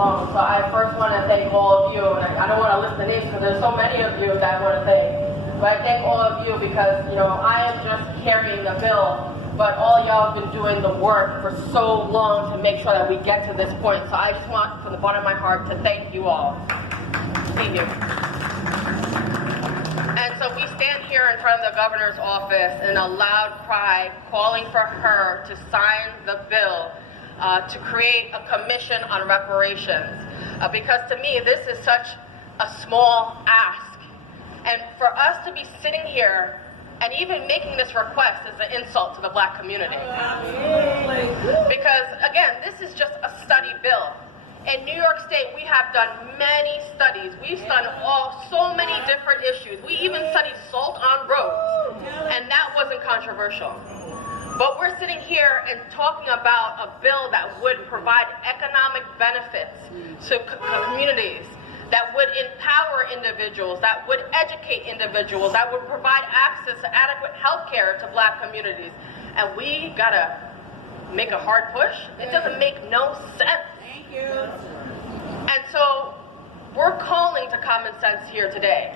alone. So I first want to thank all of you, and I don't want to list the names because there's so many of you that I want to thank. But I thank all of you because, I am just carrying the bill, but all y'all have been doing the work for so long to make sure that we get to this point. So I just want, from the bottom of my heart, to thank you all. Thank you. And so we stand here in front of the governor's office in a loud cry, calling for her to sign the bill to create a commission on reparations. Because to me, this is such a small ask. And for us to be sitting here and even making this request is an insult to the Black community. Because, again, this is just a study bill. In New York State, we have done many studies. We've done so many different issues. We even studied salt on roads, and that wasn't controversial. But we're sitting here and talking about a bill that would provide economic benefits to communities, that would empower individuals, that would educate individuals, that would provide access to adequate health care to Black communities. And we gotta make a hard push? It doesn't make no sense. Thank you. And so we're calling to common sense here today.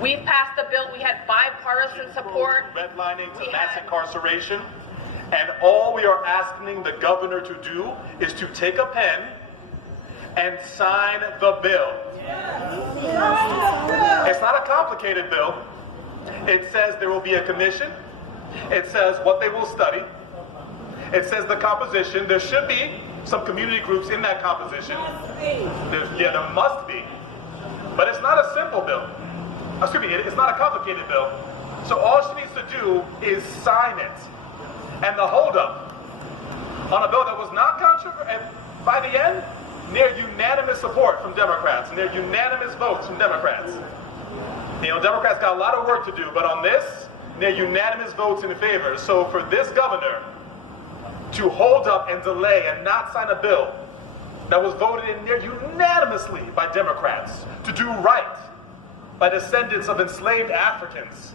We've passed the bill. We had bipartisan support. Redlining to mass incarceration. And all we are asking the governor to do is to take a pen and sign the bill. It's not a complicated bill. It says there will be a commission. It says what they will study. It says the composition. There should be some community groups in that composition. There must be. But it's not a simple bill. Excuse me, it's not a complicated bill. So all she needs to do is sign it. And the holdup on a bill that was not controversial, by the end, near unanimous support from Democrats, near unanimous votes from Democrats. Democrats got a lot of work to do, but on this, near unanimous votes in favor. So for this governor to hold up and delay and not sign a bill that was voted in near unanimously by Democrats to do right by descendants of enslaved Africans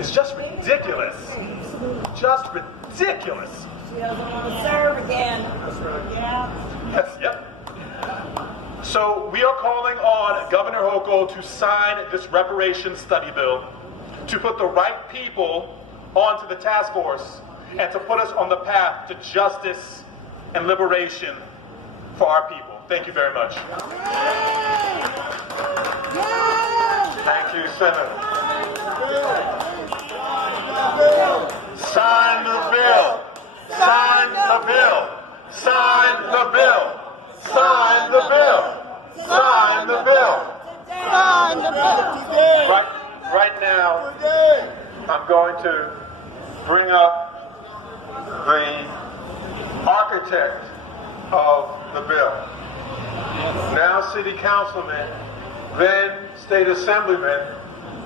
is just ridiculous. Just ridiculous. She doesn't want to serve again. Yeah. Yes, yep. So we are calling on Governor Hochul to sign this reparations study bill, to put the right people onto the task force, and to put us on the path to justice and liberation for our people. Thank you very much. Thank you, Senator. Sign the bill. Sign the bill. Sign the bill. Sign the bill. Sign the bill. Sign the bill. Right now, I'm going to bring up the architect of the bill. Now City Councilman, then State Assemblyman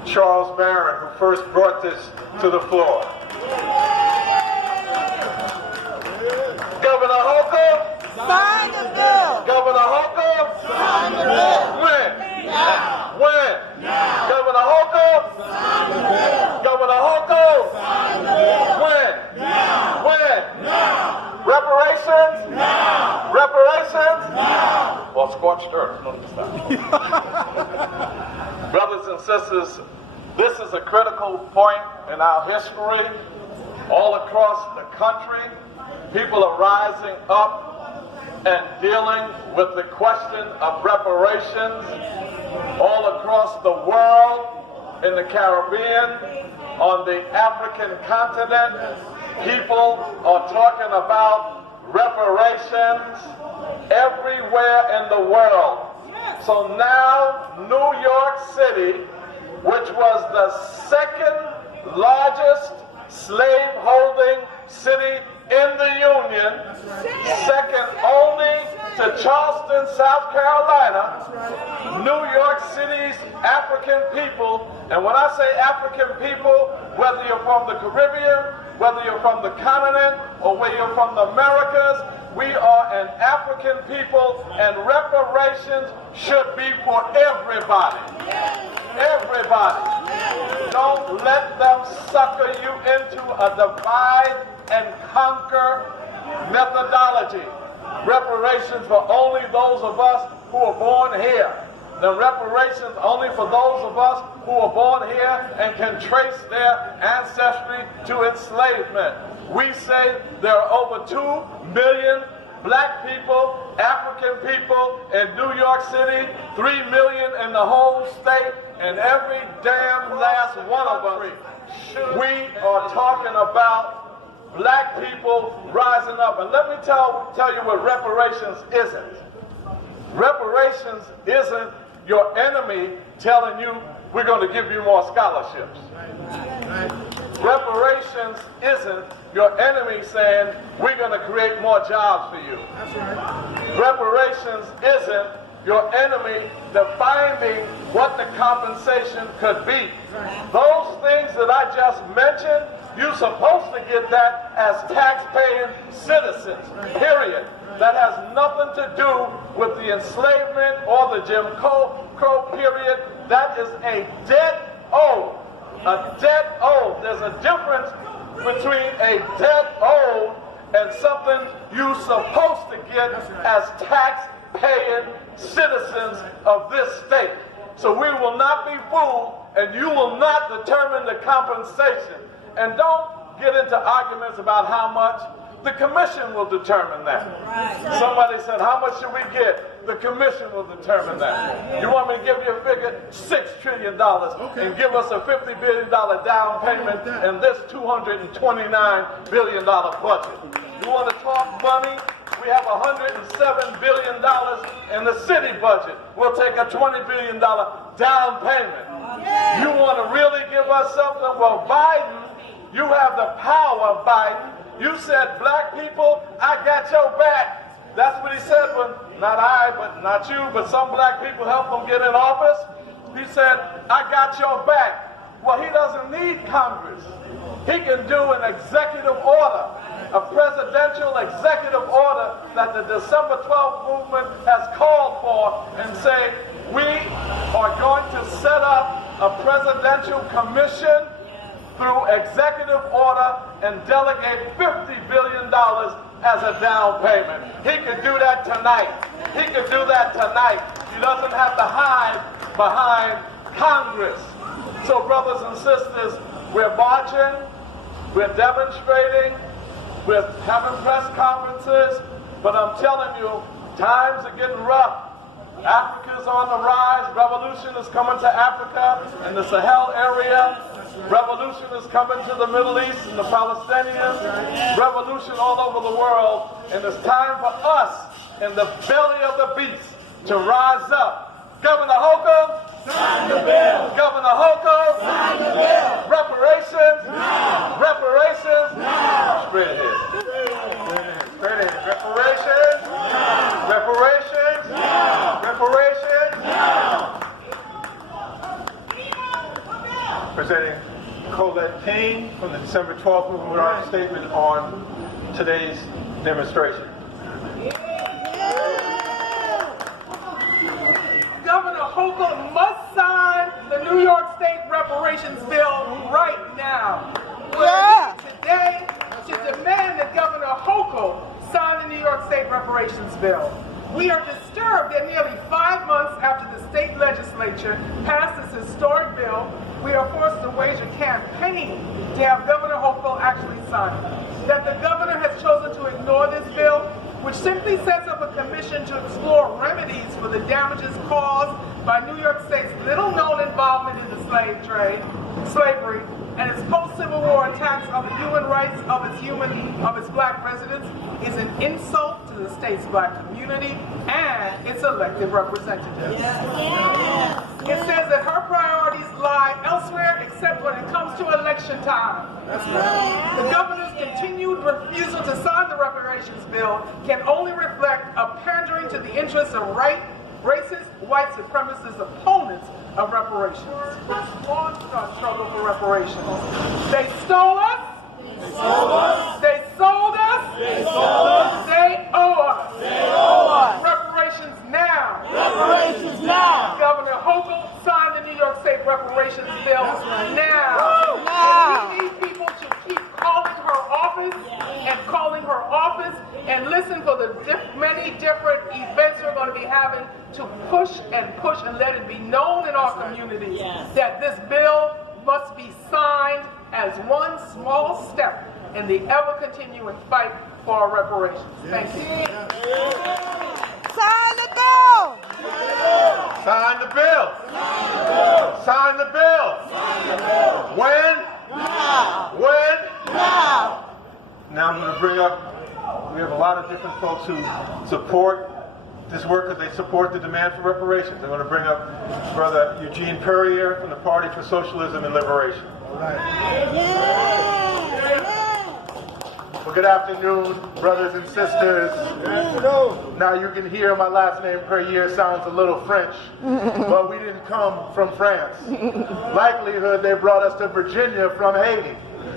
Charles Barron, who first brought this to the floor. Governor Hochul, Sign the bill. Governor Hochul, Sign the bill. when? Now. When? Now. Governor Hochul, Sign the bill. Governor Hochul, Sign the bill. when? Now. When? Now. Reparations? Now. Reparations? Now. Well, scorched earth. Brothers and sisters, this is a critical point in our history. All across the country, people are rising up and dealing with the question of reparations. All across the world, in the Caribbean, on the African continent, people are talking about reparations everywhere in the world. So now, New York City, which was the second largest slave-holding city in the Union, second only to Charleston, South Carolina, New York City's African people, and when I say African people, whether you're from the Caribbean, whether you're from the continent, or whether you're from the Americas, we are an African people, and reparations should be for everybody. Everybody. Don't let them sucker you into a divide and conquer methodology. reparations for only those of us who are born here. The reparations only for those of us who are born here and can trace their ancestry to enslavement. We say there are over 2 million black people, African people in New York City, 3 million in the home state, and every damn last one of us. We are talking about black people rising up. And let me tell you what reparations isn't. Reparations isn't your enemy telling you we're going to give you more scholarships. Reparations isn't your enemy saying we're going to create more jobs for you. Reparations isn't your enemy defining what the compensation could be. Those things that I just mentioned, you're supposed to get that as tax-paying citizens, period. That has nothing to do with the enslavement or the Jim Crow period. That is a debt owed. A debt owed. There's a difference between a debt owed and something you're supposed to get as tax-paying citizens of this state. So we will not be fooled, and you will not determine the compensation. And don't get into arguments about how much. The commission will determine that. Right. Somebody said, how much should we get? The commission will determine that. Right. You want me to give you a figure? $6 trillion. Okay. And give us a $50 billion down payment in this $229 billion budget. You want to talk money? We have $107 billion in the city budget. We'll take a $20 billion down payment. Yeah. You want to really give us something? Well, Biden, you have the power, Biden. You said, black people, I got your back. That's what he said when, not I, but not you, but some black people helped him get in office. He said, I got your back. Well, he doesn't need Congress. He can do an executive order, a presidential executive order that the December 12th movement has called for and say, we are going to set up a presidential commission through executive order and delegate $50 billion as a down payment. He could do that tonight. He could do that tonight. He doesn't have to hide behind Congress. So brothers and sisters, we're marching, we're demonstrating, we're having press conferences, but I'm telling you, times are getting rough. Africa's on the rise. Revolution is coming to Africa and the Sahel area. Revolution is coming to the Middle East and the Palestinians. Revolution all over the world. And it's time for us in the belly of the beast to rise up. Governor Hochul, sign the bill. Governor Hochul, sign the bill. Reparations, now. Reparations, now. Straight ahead. Straight ahead. Reparations, now. Reparations, now. Reparations, now. Presenting Colette Payne from the December 12th Movement with Art statement on today's demonstration. Governor Hochul must sign the New York State Reparations Bill right now. We're here today to demand that Governor Hochul sign the New York State Reparations Bill. We are disturbed that nearly 5 months after the state legislature passed this historic bill, we are forced to wage a campaign to have Governor Hochul actually sign it. That the governor has chosen to ignore this bill, which simply sets up a commission to explore remedies for the damages caused by New York State's little-known involvement in the slave trade, slavery, and its post-Civil War attacks on the human rights of its black residents, is an insult to the state's black community and its elected representatives. It says that her priorities lie elsewhere except when it comes to election time. The governor's continued refusal to sign the reparations bill can only reflect a pandering to the interests of racist, white supremacist opponents of reparations. Launched our struggle for reparations. They stole us. They sold us. They sold us. They sold us. They owe us. They owe us. Reparations now. Reparations now. Governor Hochul signed the New York State Reparations Bill now. And we need people to keep calling her office and calling her office and listen for the many different events we're going to be having to push and let it be known in our communities that this bill must be signed as one small step in the ever-continuing fight for our reparations. Thank you. Sign the bill! Sign the bill! Sign the bill! When? Now! When? Now! Now I'm going to bring up, we have a lot of different folks who support this work because they support the demand for reparations. I'm going to bring up Brother Eugene Perrier from the Party for Socialism and Liberation. Well, good afternoon, brothers and sisters. Now you can hear my last name, Perrier, sounds a little French, but we didn't come from France. Likelihood they brought us to Virginia from Haiti.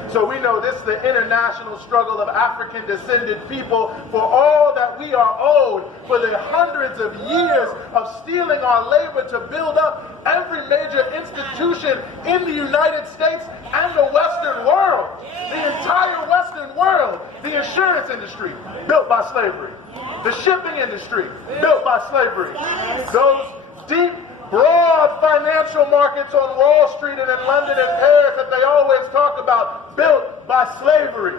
So we know this is the international struggle of African-descended people for all that we are owed for the hundreds of years of stealing our labor to build up every major institution in the United States and the Western world. The entire Western world. The insurance industry, built by slavery. The shipping industry, built by slavery. Those deep, broad financial markets on Wall Street and in London and Paris that they always talk about, built by slavery.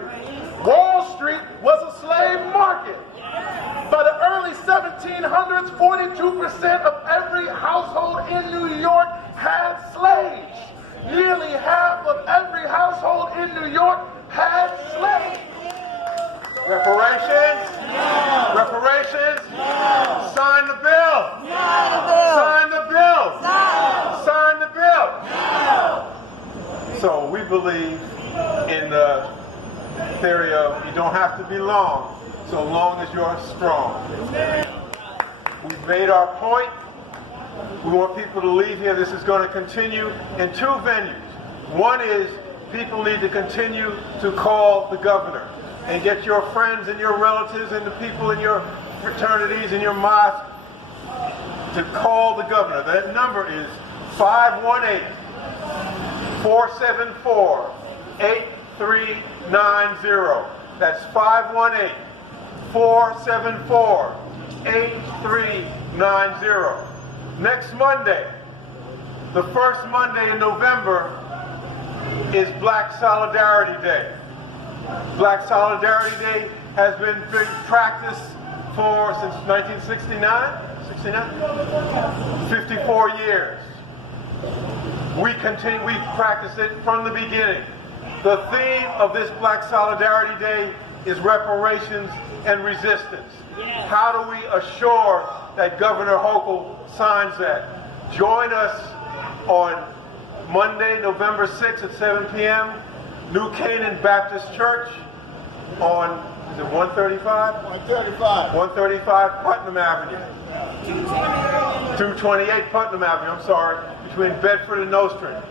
Wall Street was a slave market. By the early 1700s, 42% of every household in New York had slaves. Nearly half of every household in New York had slaves. Reparations? No. Reparations? No. Sign the bill. No. Sign the bill. No. Sign the bill. No. So we believe in the theory of you don't have to be long, so long as you're strong. We've made our point. We want people to leave here. This is going to continue in two venues. One is people need to continue to call the governor and get your friends and your relatives and the people in your fraternities and your mosques to call the governor. That number is 518-474-8390. That's 518-474-8390. Next Monday, the first Monday in November, is Black Solidarity Day. Black Solidarity Day has been practiced since 1969, 54 years. We practice it from the beginning. The theme of this Black Solidarity Day is reparations and resistance. How do we assure that Governor Hochul signs that? Join us on Monday, November 6th at 7 p.m. New Canaan Baptist Church on, is it 135? 135. 135 Putnam Avenue. 228 Putnam Avenue, I'm sorry, between Bedford and Nostrand.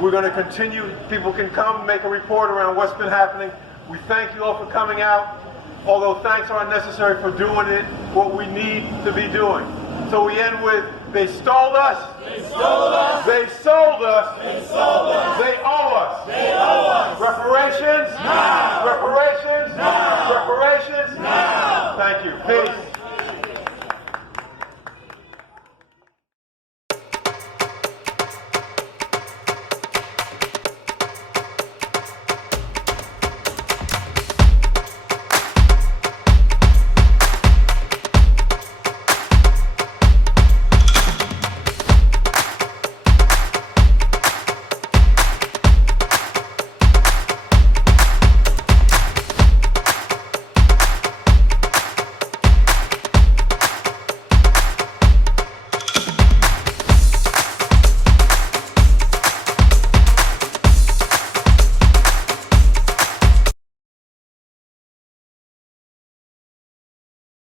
We're going to continue. People can come make a report around what's been happening. We thank you all for coming out. Although thanks aren't necessary for doing it, what we need to be doing. So we end with, they stole us. They stole us. They sold us. They sold us. They